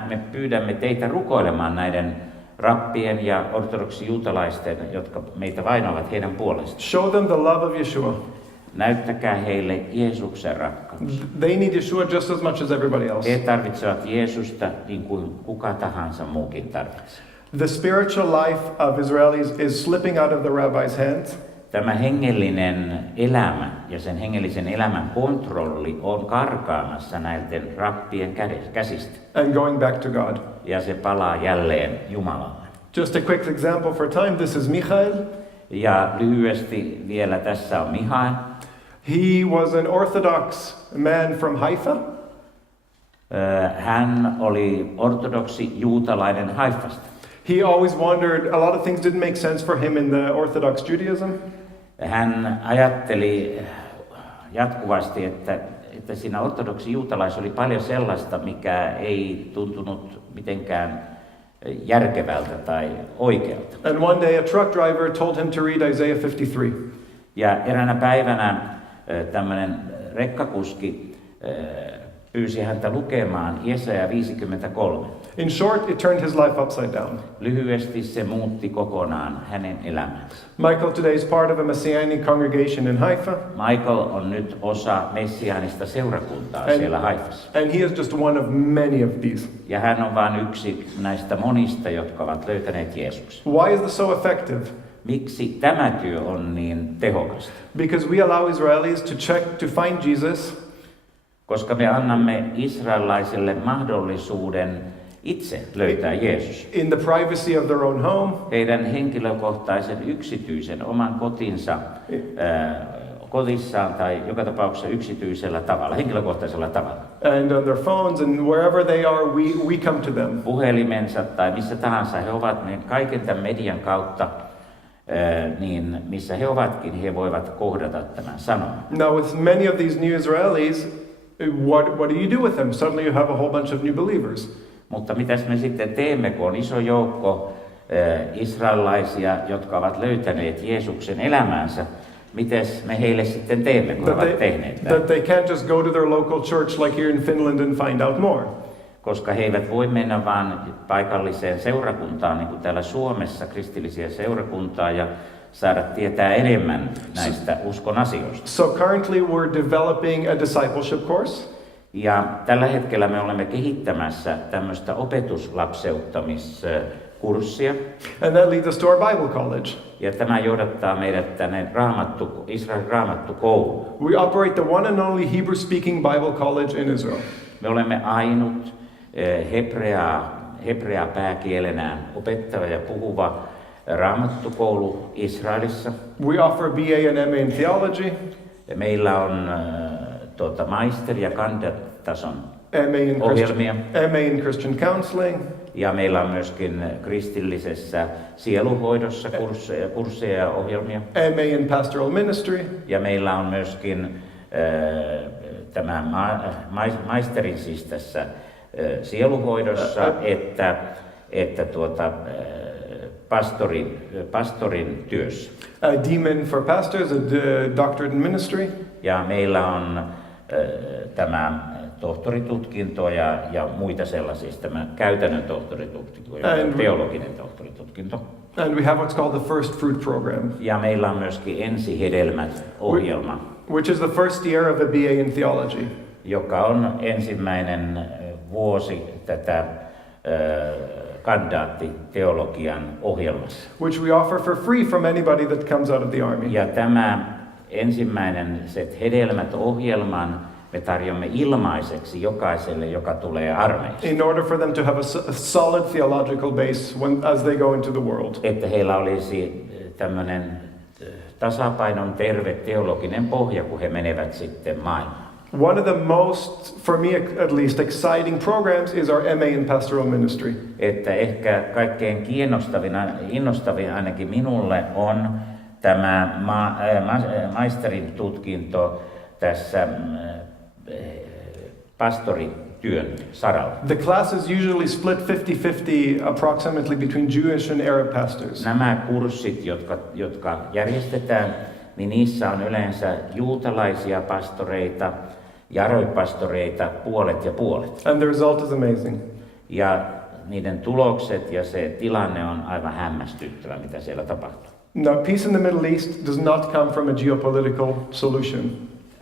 me pyydämme teitä rukoilemaan näiden rappien ja ortodoksijuutalaisten, jotka meitä vainoavat heidän puolestaan. Show them the love of Yeshua. Näyttäkää heille Jeesuksen rakkaus. They need Yeshua just as much as everybody else. He tarvitsevat Jeesusta niin kuin kuka tahansa muukin tarvitsee. The spiritual life of Israelis is slipping out of the rabbi's hands. Tämä hengellinen elämä ja sen hengellisen elämän kontrolli on karkaamassa näiden rappien käsistä. And going back to God. Ja se palaa jälleen Jumalalle. Just a quick example for time. This is Michael. Ja lyhyesti vielä tässä on Mihail. He was an Orthodox man from Haifa. Hän oli ortodoksi juutalainen Haifasta. He always wondered, a lot of things didn't make sense for him in the Orthodox Judaism. Hän ajatteli jatkuvasti, että siinä ortodoksi juutalaisessa oli paljon sellaista, mikä ei tuntunut mitenkään järkevältä tai oikealta. And one day a truck driver told him to read Isaiah 53. Ja eräänä päivänä tämmöinen rekkakuski pyysi häntä lukemaan Jesaja 53. In short, it turned his life upside down. Lyhyesti se muutti kokonaan hänen elämänsä. Michael today is part of a Messianic congregation in Haifa. Michael on nyt osa messiaanista seurakuntaa siellä Haifassa. And he is just one of many of these. Ja hän on vain yksi näistä monista, jotka ovat löytäneet Jeesuksen. Why is this so effective? Miksi tämä työ on niin tehokasta? Because we allow Israelis to find Jesus. Koska me annamme israelaisille mahdollisuuden itse löytää Jeesus. In the privacy of their own home. Heidän henkilökohtaisen yksityisen oman kotinsa kodissaan tai joka tapauksessa yksityisellä tavalla, henkilökohtaisella tavalla. And on their phones and wherever they are, we come to them. Puhelimensa tai missä tahansa he ovat, niin kaiken tämän median kautta, niin missä he ovatkin, he voivat kohdata tämän sanon. Now with many of these new Israelis, what do you do with them? Suddenly you have a whole bunch of new believers. Mutta mitäs me sitten teemme, kun on iso joukko israelaisia, jotka ovat löytäneet Jeesuksen elämäänsä? Mites me heille sitten teemme, kun he ovat tehneet that they can't just go to their local church like here in Finland and find out more. koska he eivät voi mennä vaan paikalliseen seurakuntaan, niin kuin täällä Suomessa, kristillisiä seurakuntaa, ja saada tietää enemmän näistä uskon asioista. So currently we're developing a discipleship course. Ja tällä hetkellä me olemme kehittämässä tämmöistä opetuslapseuttamiskurssia. And that leads us to our Bible college. Ja tämä johdattaa meidät tänne Israelin raamattukouluun. We operate the one and only Hebrew-speaking Bible college in Israel. Me olemme ainut hebreaa pääkielenään opettava ja puhuva raamattukoulu Israelissa. We offer BA and MA in theology, Meillä on maisteri- ja kandidaattason MA in Christian counseling, ja meillä on myöskin kristillisessä sieluhoidossa kursseja ja ohjelmia. MA in pastoral ministry, Ja meillä on myöskin tämä maisterin siis tässä sieluhoidossa, että pastorin työssä. a demon for pastors, a doctorate in ministry, Ja meillä on tämä tohtoritutkinto ja muita sellaisia, tämä käytännön tohtoritutkinto ja teologinen tohtoritutkinto. and we have what's called the First Fruit program, Ja meillä on myöskin ensihedelmät-ohjelma, which is the first year of a BA in theology. joka on ensimmäinen vuosi tätä kandidaattiteologian ohjelmassa. Which we offer for free from anybody that comes out of the army. Ja tämä ensimmäinen hedelmät-ohjelman me tarjoamme ilmaiseksi jokaiselle, joka tulee armeijasta. In order for them to have a solid theological base as they go into the world. Että heillä olisi tämmöinen tasapainon terve teologinen pohja, kun he menevät sitten maailmaan. One of the most, for me at least, exciting programs is our MA in pastoral ministry. Että ehkä kaikkein innostavin ainakin minulle on tämä maisterin tutkinto tässä pastorityön saralla. The class is usually split 50-50 approximately between Jewish and Arab pastors. Nämä kurssit, jotka järjestetään, niin niissä on yleensä juutalaisia pastoreita ja arabipastoreita puolet ja puolet. And the result is amazing. Ja niiden tulokset ja se tilanne on aivan hämmästyttävä, mitä siellä tapahtuu. Now, peace in the Middle East does not come from a geopolitical solution.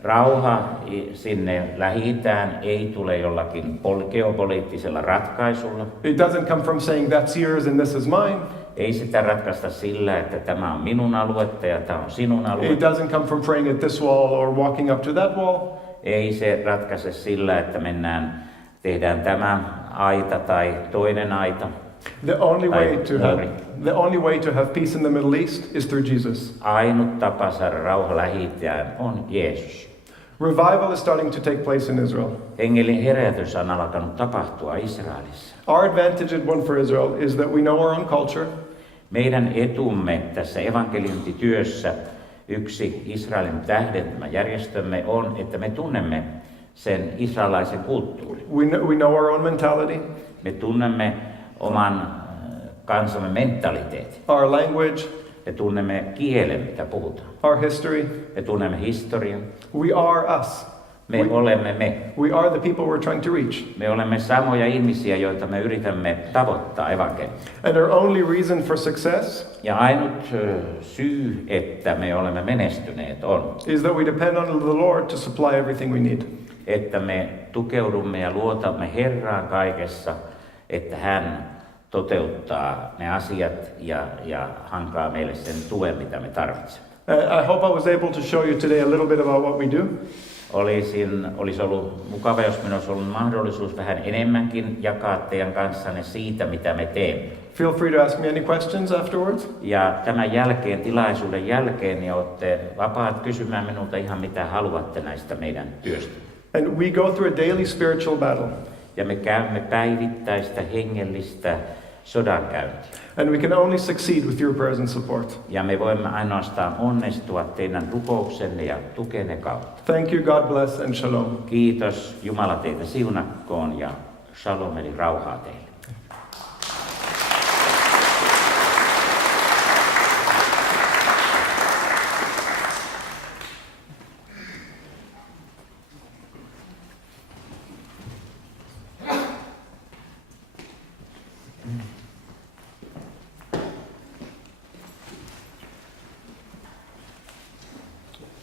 Rauha sinne Lähi-Itään ei tule jollakin geopoliittisella ratkaisulla. It doesn't come from saying that's yours and this is mine. Ei sitä ratkaista sillä, että tämä on minun aluetta ja tämä on sinun It aluetta. doesn't come from praying at this wall or walking up to that wall. Ei se ratkaise sillä, että tehdään tämä aita tai toinen aita. The only way to have peace in the Middle East is through Jesus. Ainut tapa saada rauha Lähi-Itään on Jeesus. Revival is starting to take place in Israel. Hengellinen herätys on alkanut tapahtua Israelissa. Our advantage at One for Israel is that we know our own culture. Meidän etumme tässä evankeliointityössä, yksi Israelin tähdentämä järjestömme on, että me tunnemme sen israelaisen kulttuurin. We know our own mentality, Me tunnemme oman kansamme mentaliteetin. our language, Me tunnemme kielen, mitä puhutaan. our history. Me tunnemme historian. We are us. Me olemme me. We are the people we're trying to reach. Me olemme samoja ihmisiä, joita me yritämme tavoittaa evankeliumilla. And our only reason for success Ja ainut syy, että me olemme menestyneet on, is that we depend on the Lord to supply everything we need. että me tukeudumme ja luotamme Herraan kaikessa, että hän toteuttaa ne asiat ja hankaa meille sen tuen, mitä me tarvitsemme. I hope I was able to show you today a little bit about what we do. Olisi ollut mukava, jos minulla olisi ollut mahdollisuus vähän enemmänkin jakaa teidän kanssanne siitä, mitä me teemme. Feel free to ask me any questions afterwards. Ja tämän tilaisuuden jälkeen, niin olette vapaat kysymään minulta ihan mitä haluatte näistä meidän työstä. And we go through a daily spiritual battle. Ja me käymme päivittäistä hengellistä sodankäyntiä. And we can only succeed with your prayers and support. Ja me voimme ainoastaan onnistua teidän rukouksenne ja tukenne kautta. Thank you, God bless, and shalom. Kiitos, Jumala teitä siunakkoon ja shalom eli rauhaa teille.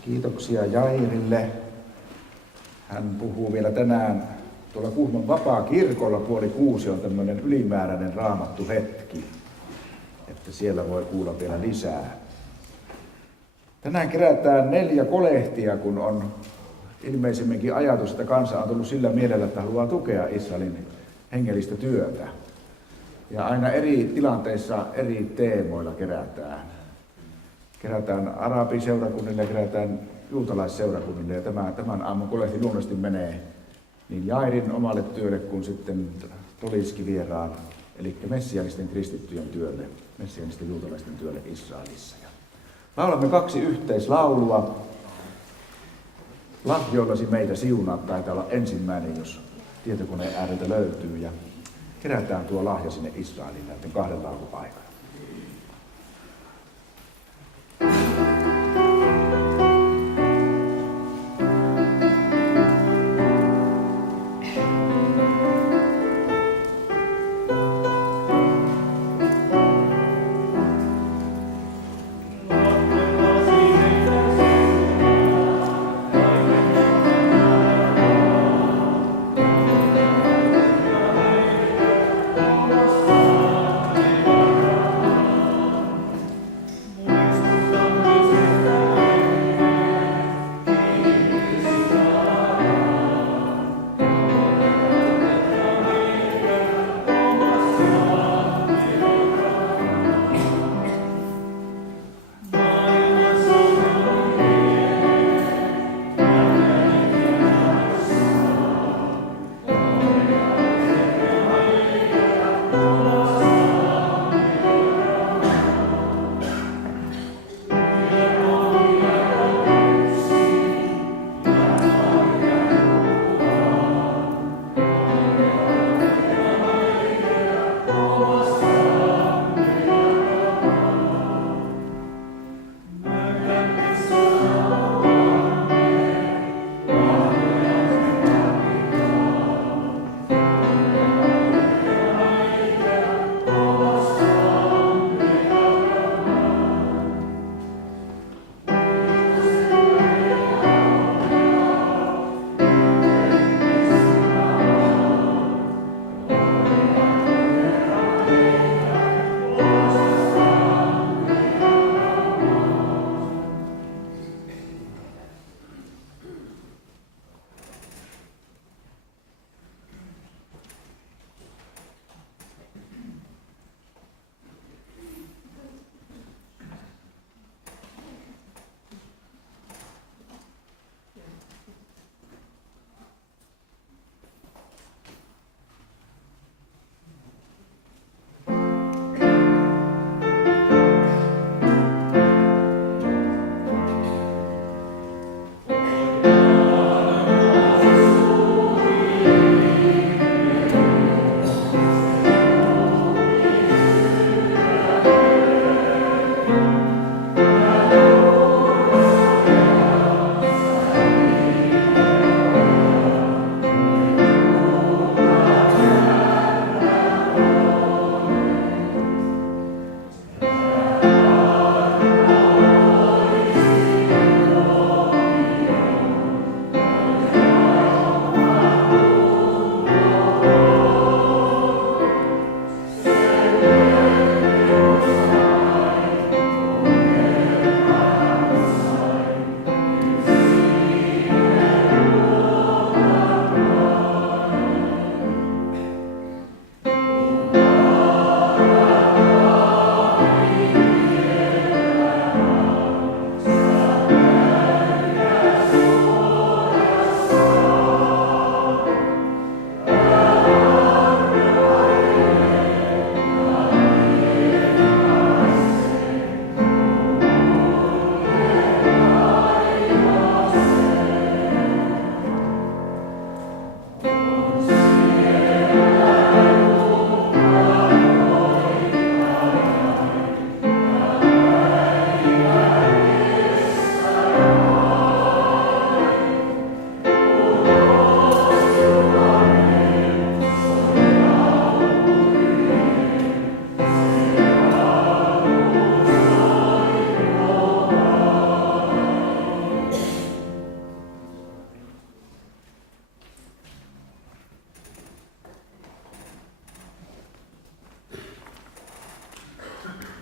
Kiitoksia Jairille. Hän puhuu vielä tänään tuolla Kuhmon vapaa-kirkolla 5:30 on tämmöinen ylimääräinen raamattu hetki, että siellä voi kuulla vielä lisää. Tänään kerätään 4 kolehtia, kun on ilmeisemminkin ajatus, että kansa on tullut sillä mielellä, että haluaa tukea Israelin hengellistä työtä. Ja aina eri tilanteissa eri teemoilla kerätään. Kerätään arabiseurakunnille ja kerätään juutalaisseurakunnille. Ja tämän aamun kolehti luonnollisesti menee niin Jairin omalle työlle kuin sitten toliskivieraan, eli messianisten kristittyjen työlle, messianisten juutalaisten työlle Israelissa. Laulamme 2 yhteislaulua. Lahjoillasi meitä siunaa taitaa olla ensimmäinen, jos tietokoneen ääreltä löytyy. Ja kerätään tuo lahja sinne Israeliin näiden 2 laulun aikana. Amen.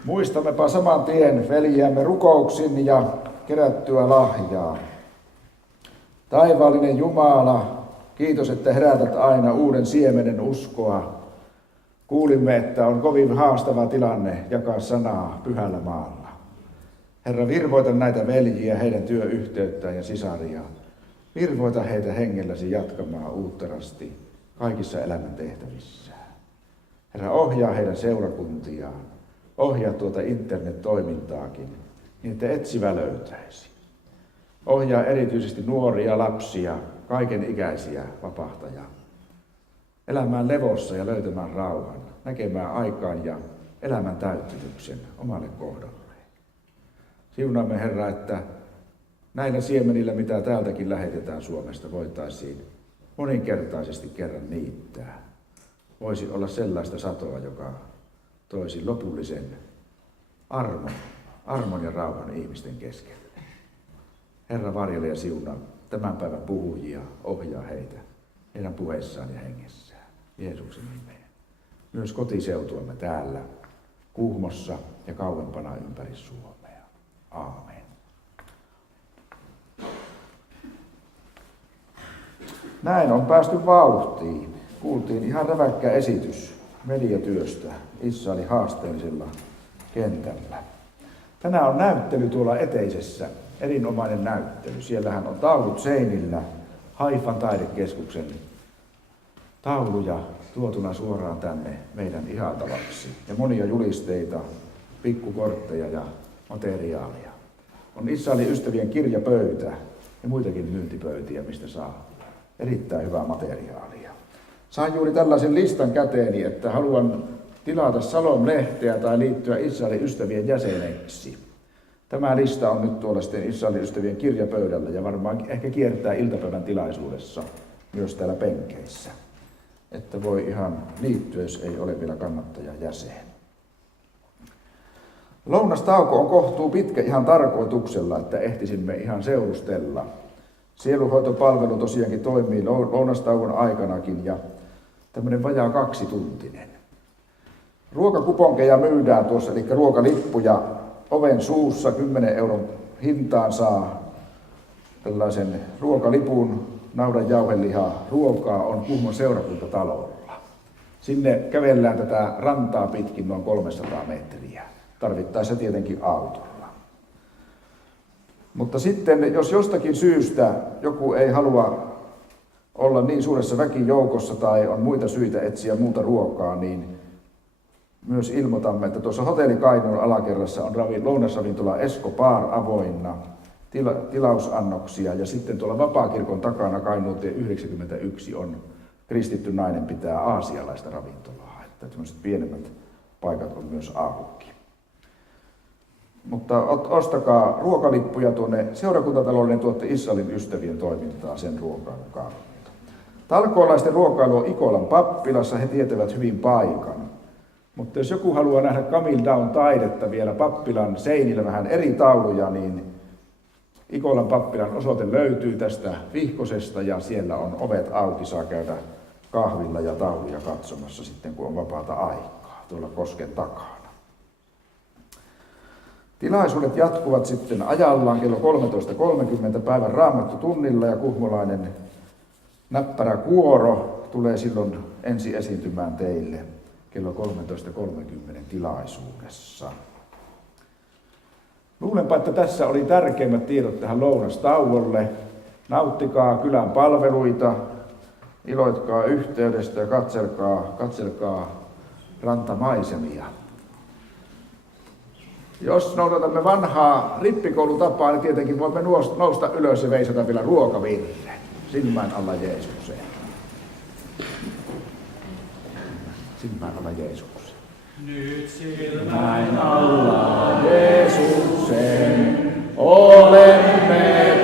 Muistammepa saman tien veljiämme rukouksin ja kerättyä lahjaa. Taivaallinen Jumala, kiitos, että herätät aina uuden siemenen uskoa. Kuulimme, että on kovin haastava tilanne jakaa sanaa pyhällä maalla. Herra, virvoita näitä veljiä, heidän työyhteyttään ja sisaria. Virvoita heitä hengelläsi jatkamaan uutterasti kaikissa elämän tehtävissään. Herra, ohjaa heidän seurakuntiaan. Ohjaa tuota internet-toimintaakin, niin että etsivä löytäisi. Ohjaa erityisesti nuoria, lapsia, kaiken ikäisiä vapahtajaa. Elämään levossa ja löytämään rauhan, näkemään aikaan ja elämän täyttymyksen omalle kohdalleen. Siunaamme, Herra, että näillä siemenillä, mitä täältäkin lähetetään Suomesta, voitaisiin moninkertaisesti kerran niittää. Voisi olla sellaista satoa, joka toisi lopullisen armon ja rauhan ihmisten keskelle. Herra, varjele ja siunaa tämän päivän puhujia, ohjaa heitä heidän puheissaan ja hengessään. Jeesuksen nimeen. Myös kotiseutuamme täällä, Kuhmossa ja kauempana ympäri Suomea. Aamen. Näin on päästy vauhtiin. Kuultiin ihan räväkkä esitys mediatyöstä Israelin haasteellisella kentällä. Tänään on näyttely tuolla eteisessä, erinomainen näyttely. Siellähän on taulut seinillä, Haifan taidekeskuksen tauluja tuotuna suoraan tänne meidän ihailtavaksi. Ja monia julisteita, pikkukortteja ja materiaalia. On Israelin Ystävien kirjapöytä ja muitakin myyntipöytiä, mistä saa erittäin hyvää materiaalia. Sain juuri tällaisen listan käteeni, että haluan tilata Salom-lehteä tai liittyä Israelin Ystävien jäseneksi. Tämä lista on nyt tuolla sitten Israelin Ystävien kirjapöydällä ja varmaan ehkä kiertää iltapäivän tilaisuudessa myös täällä penkeissä. Että voi ihan liittyä, jos ei ole vielä kannattajajäsen. Lounastauko on kohtuu pitkä ihan tarkoituksella, että ehtisimme ihan seurustella. Sielunhoitopalvelu tosiaankin toimii lounastauon aikanakin ja tämmöinen vajaa 2-tuntinen. Ruokakuponkeja myydään tuossa, eli ruokalippuja oven suussa 10 euron hintaan saa tällaisen ruokalipun, naudan jauhelihaa, ruokaa on Kuhmon seurakuntatalolla. Sinne kävellään tätä rantaa pitkin noin 300 metriä, tarvittaessa tietenkin autolla. Mutta sitten, jos jostakin syystä joku ei halua olla niin suuressa väkijoukossa tai on muita syitä etsiä muuta ruokaa, niin myös ilmoitamme, että tuossa Hotelli Kainuun alakerrassa on lounasravintola Esko Bar avoinna, tilausannoksia ja sitten tuolla Vapaakirkon takana Kainuutie 91 on kristitty nainen pitää aasialaista ravintolaa, että tämmöiset pienemmät paikat on myös auki. Mutta ostakaa ruokalippuja tuonne seurakuntatalouden tuotte Israelin Ystävien toimintaa sen ruokailun kautta. Talkoolaisten ruokailu on Ikolan pappilassa, he tietävät hyvin paikan. Mutta jos joku haluaa nähdä Camille Down taidetta vielä pappilan seinillä vähän eri tauluja, niin Ikolan pappilan osoite löytyy tästä vihkosesta ja siellä on ovet auki, saa käydä kahvilla ja tauluja katsomassa sitten, kun on vapaata aikaa tuolla kosken takana. Tilaisuudet jatkuvat sitten ajallaan kello 13.30 päivän raamattutunnilla ja kuhmolainen näppärä kuoro tulee silloin ensi esiintymään teille kello 13.30 tilaisuudessa. Luulenpa, että tässä oli tärkeimmät tiedot tähän lounastauolle. Nauttikaa kylän palveluita, iloitkaa yhteydestä ja katselkaa rantamaisemia. Jos noudatamme vanhaa rippikoulutapaa, niin tietenkin voimme nousta ylös ja veisata vielä ruokavirren. Silmään alla Jeesukseen. Silmään alla Jeesukseen. Nyt Silmään alla Jeesukseen olemme